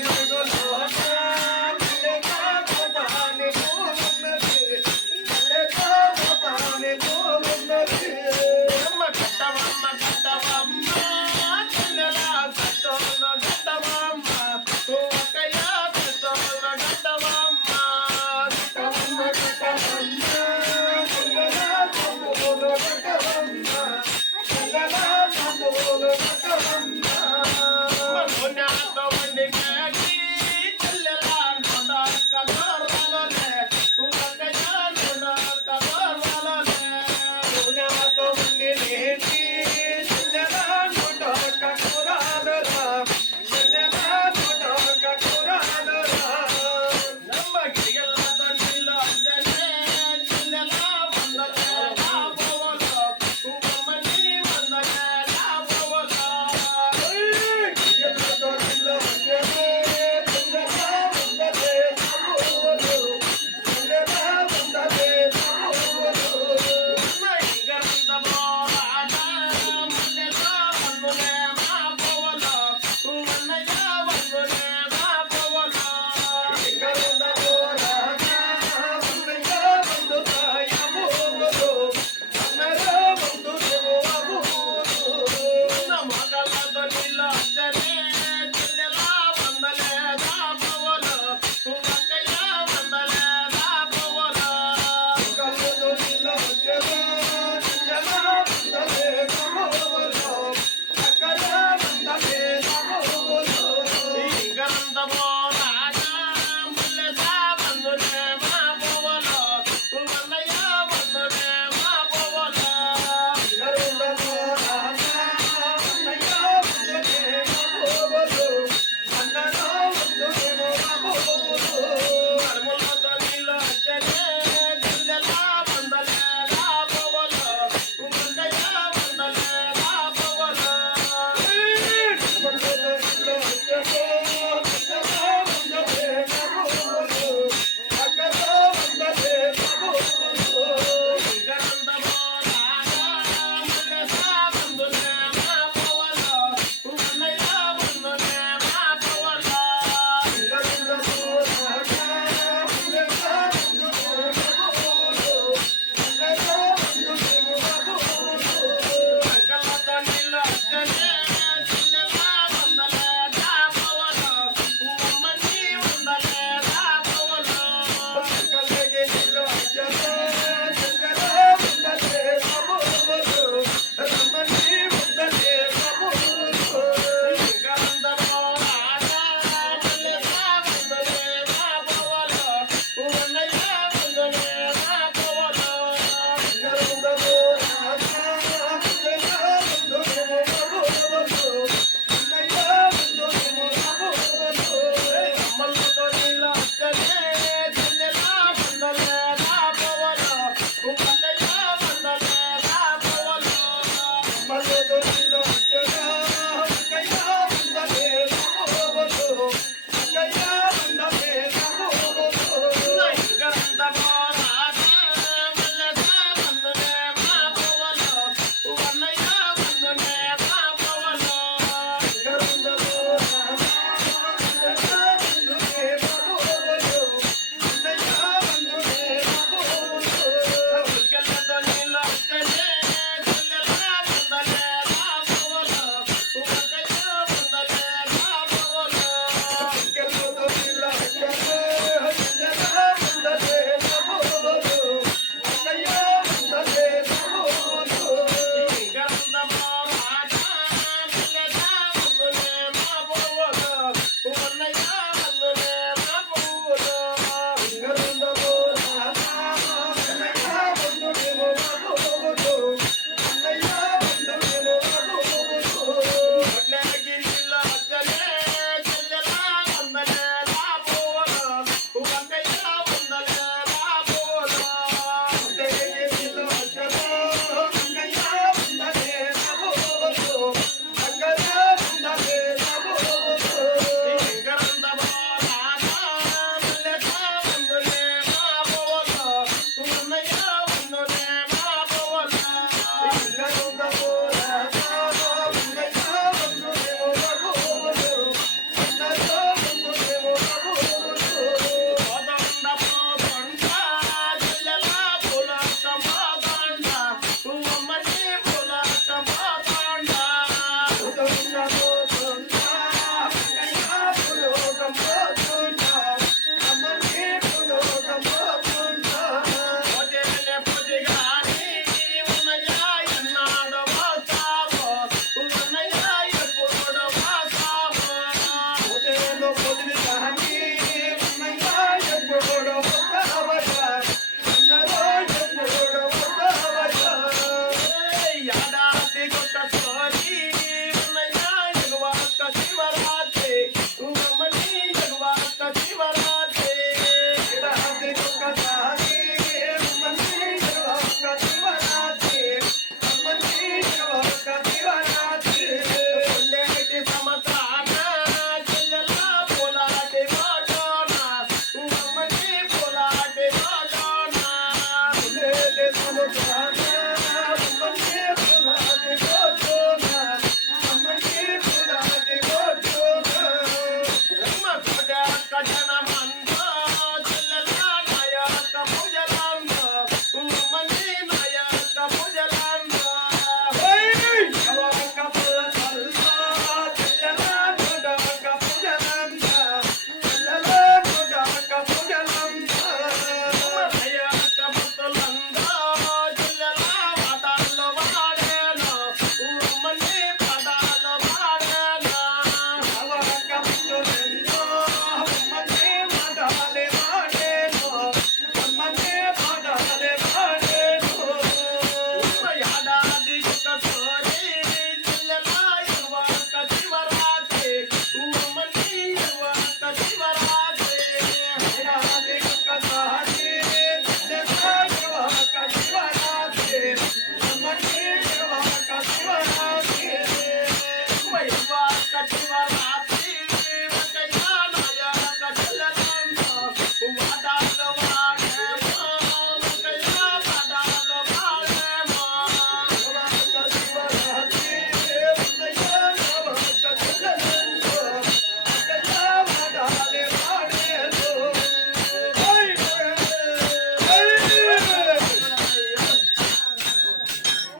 tiempo de todo.